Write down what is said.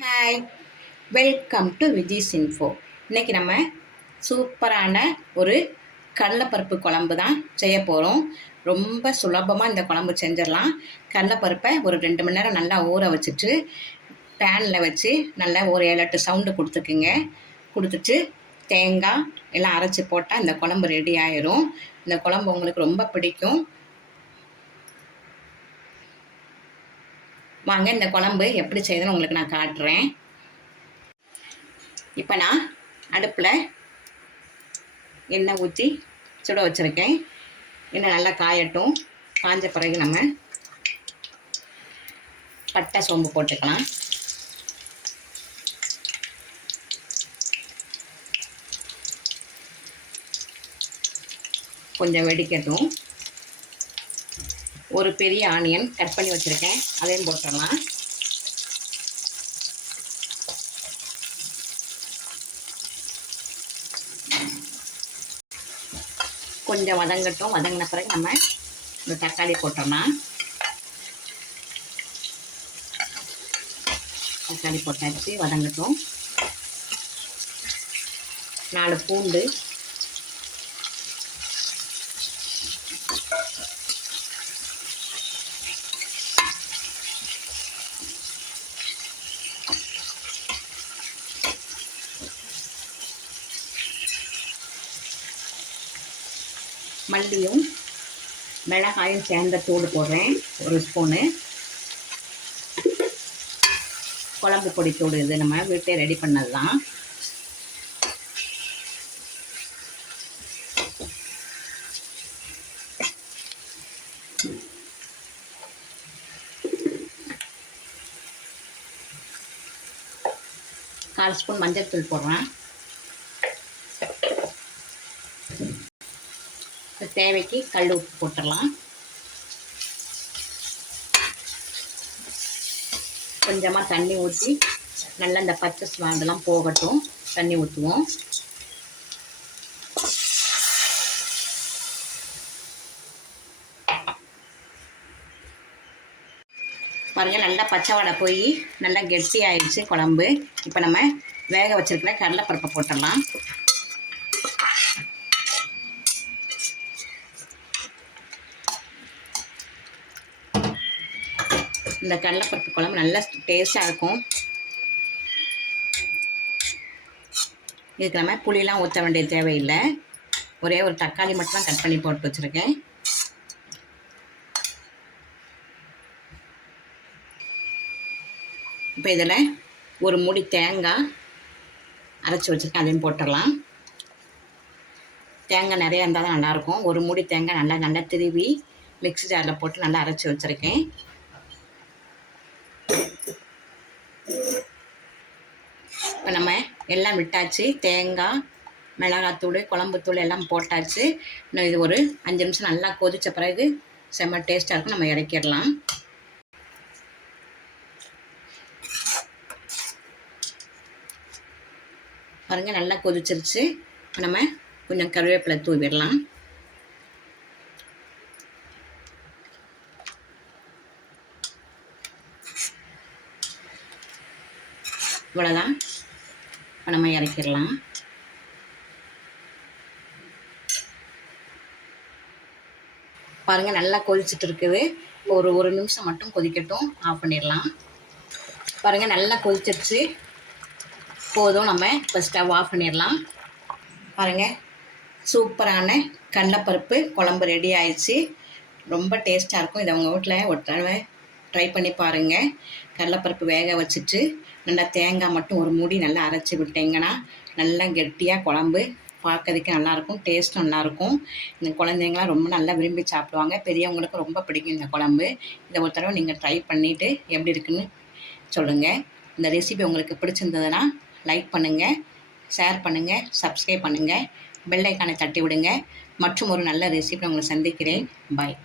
Hi, welcome to Viji's info. இன்றைக்கி நம்ம சூப்பரான ஒரு கடலைப்பருப்பு குழம்பு தான் செய்ய போகிறோம். ரொம்ப சுலபமாக இந்த குழம்பு செஞ்சிடலாம். கடலைப்பருப்பை ஒரு 2 மணி நேரம் நல்லா ஊற வச்சுட்டு பேனில் வச்சு நல்லா ஒரு 7-8 சவுண்டு கொடுத்துட்டு தேங்காய் எல்லாம் அரைச்சி போட்டால் இந்த குழம்பு ரெடி ஆயிரும். இந்த குழம்பு உங்களுக்கு ரொம்ப பிடிக்கும். வாங்க இந்த குழம்பு எப்படி செய்யுதுன்னு உங்களுக்கு நான் காட்டுறேன். இப்போ நான் அடுப்பில் எண்ணெய் ஊற்றி சுட வச்சுருக்கேன். எண்ணெய் நல்லா காயட்டும். காஞ்ச பிறகு நம்ம பட்டை சோம்பு போட்டுக்கலாம். கொஞ்சம் வெடிக்கட்டும். ஒரு பெரிய ஆனியன் கட் பண்ணி வச்சுருக்கேன், அதையும் போட்டுடலாம். கொஞ்சம் வதங்கட்டும். வதங்கின பிறகு நம்ம இந்த தக்காளி போட்டோம்னா தக்காளி போட்டாச்சு, வதங்கட்டும். 4 பூண்டு, மல்லியும் மிளகாயும் சேர்ந்த தூள் போடுறேன், 1 ஸ்பூனு. குழம்பு பொடி தூள், இது நம்ம வீட்டிலே ரெடி பண்ணது தான். கால் ஸ்பூன் மஞ்சள் தூள் போடுறேன். தேவைக்கு கல் உப்பு போட்டுடலாம். கொஞ்சமாக தண்ணி ஊற்றி நல்லா இந்த பச்சை ஸ்மெல்லாம் போகட்டும். தண்ணி ஊற்றுவோம். பாருங்கள், நல்லா பச்சை வடை போய் நல்லா கெட்டி ஆயிடுச்சு குழம்பு. இப்போ நம்ம வேக வச்சுருக்கிற கடலைப்பருப்பை போட்டுடலாம். இந்த கடலைப்பருப்பு குழம்பு நல்லா டேஸ்ட்டாக இருக்கும். இதுக்கு நம்ம புளியெலாம் ஊற்ற வேண்டிய தேவையில்லை. ஒரே ஒரு தக்காளி மட்டும் தான் கட் பண்ணி போட்டு வச்சுருக்கேன். இப்போ இதில் ஒரு மூடி தேங்காய் அரைச்சி வச்சுருக்கேன், அதையும் போட்டுடலாம். தேங்காய் நிறையா இருந்தால் தான் நல்லாயிருக்கும். ஒரு மூடி தேங்காய் நல்லா திருவி மிக்ஸி ஜாரில் போட்டு நல்லா அரைச்சி வச்சுருக்கேன். இப்போ நம்ம எல்லாம் விட்டாச்சு. தேங்காய், மிளகாத்தூள், குழம்புத்தூள் எல்லாம் போட்டாச்சு. இன்னும் இது ஒரு 5 நிமிஷம் நல்லா கொதித்த பிறகு செம்ம டேஸ்ட்டாக இருக்கும். நம்ம இறக்கிடலாம். பாருங்கள், நல்லா கொதிச்சிருச்சு. நம்ம கொஞ்சம் கருவேப்பிலை தூவிடலாம். இவ்வளோதான். இப்போ நம்ம இறக்கிடலாம். பாருங்கள், நல்லா கொதிச்சுட்டு இருக்குது. ஒரு நிமிஷம் மட்டும் கொதிக்கட்டும், ஆஃப் பண்ணிடலாம். பாருங்கள், நல்லா கொதிச்சிருச்சு. போதும், நம்ம இப்போ ஸ்டவ் ஆஃப் பண்ணிடலாம். பாருங்கள், சூப்பரான கடலைப்பருப்பு குழம்பு ரெடி ஆயிடுச்சு. ரொம்ப டேஸ்ட்டாக இருக்கும். இதை உங்கள் வீட்டில் ஒரு தடவை ட்ரை பண்ணி பாருங்கள். கடலைப்பருப்பு வேக வச்சுட்டு நல்லா தேங்காய் மட்டும் ஒரு மூடி நல்லா அரைச்சி விட்டிங்கன்னா நல்லா கெட்டியாக குழம்பு பார்க்கறதுக்கு நல்லாயிருக்கும். டேஸ்ட்டும் நல்லாயிருக்கும். இந்த குழந்தைங்களாம் ரொம்ப நல்லா விரும்பி சாப்பிடுவாங்க. பெரியவங்களுக்கும் ரொம்ப பிடிக்கும் இந்த குழம்பு. இதை ஒரு தடவை நீங்கள் ட்ரை பண்ணிவிட்டு எப்படி இருக்குன்னு சொல்லுங்கள். இந்த ரெசிபி உங்களுக்கு பிடிச்சிருந்ததுன்னா லைக் பண்ணுங்கள், ஷேர் பண்ணுங்கள், சப்ஸ்கிரைப் பண்ணுங்கள், பெல் ஐக்கானை தட்டி விடுங்க. மற்றும் ஒரு நல்ல ரெசிபி உங்களை சந்திக்கிறேன். பாய்.